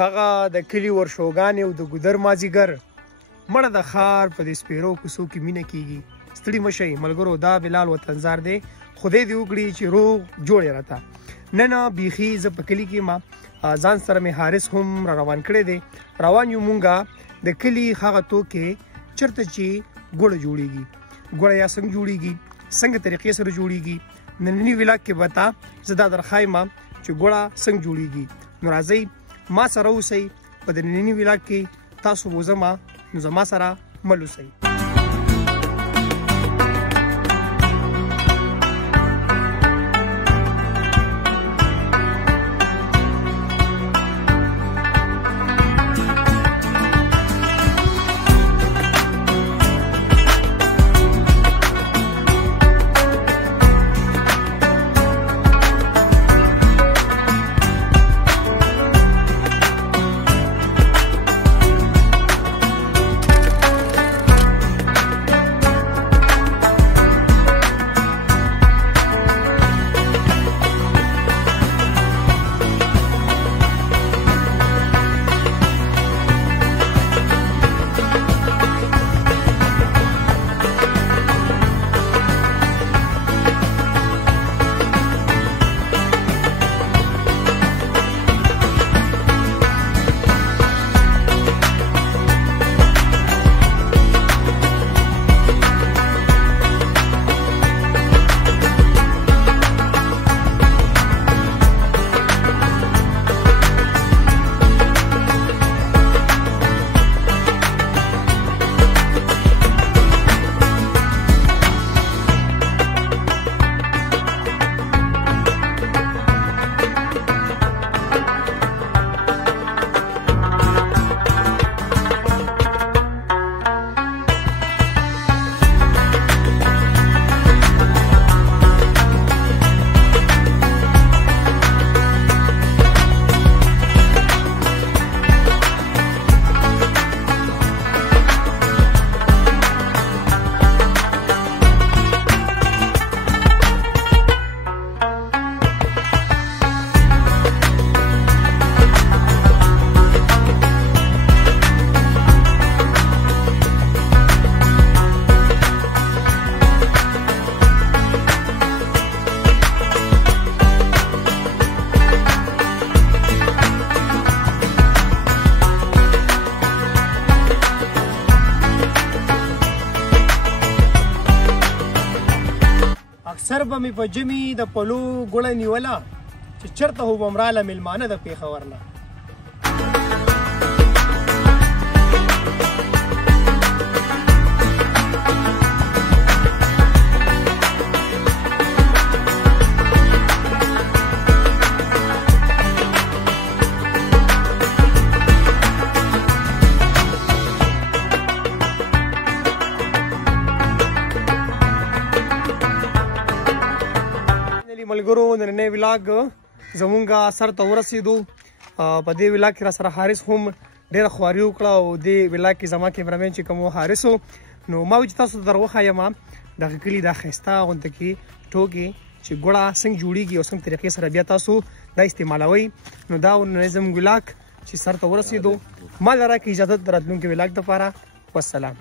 هغه د کلي ورشوګانې او د ګودر مازیګر مړه د ښار په دې سپېرو کوڅو کې مینه کېږي. ستړي مه شئ ملګرو، دا بلال وطنزار دی. خدای دې وکړي چې روغ جوړ یې راته. نن بیخي زه په کلي کې ما ځان سره مې حارس هم را روان کړی دی. روان یو مونږه د کلي هغه توکې چېرته چې ګوړه جوړېږي. ګوړه یا څنګه جوړېږي، څنګه طریقې سره جوړېږي. ننني ولاګ کې به تا زه دا درښایم چې ګوړه څنګه جوړېږي. نو راځئ ما سره اوسئ په د ننني ولاګ کې. تاسو بوزما نو زما سره مل اوسئ. اکثر به مې په ژمي د پلو ګوړه نیوله چې چېرته خو به م راله میلمانه د پېښور نه. ملګرو نننی ولاګ زمونږ سر ته ورسېدو. په دې ولاګ کې را سره حارس هم ډېره خواري وکړه او دې ولاګ کې زما کیمرامین چې کوم حارس و نو ما وایي چې تاسو ته در وښایم دغه کلي دا ښایسته غونته کې ټوکې چې ګوړه څنګه جوړېږي او څنګه طریقې سره بیا تاسو دا استعمالوئ. نو دا نننی زموږ ولاګ چې سر ته ورسېدو. ما له راکړئ اجازت د راتلونکي ولاګ دپاره. والسلام.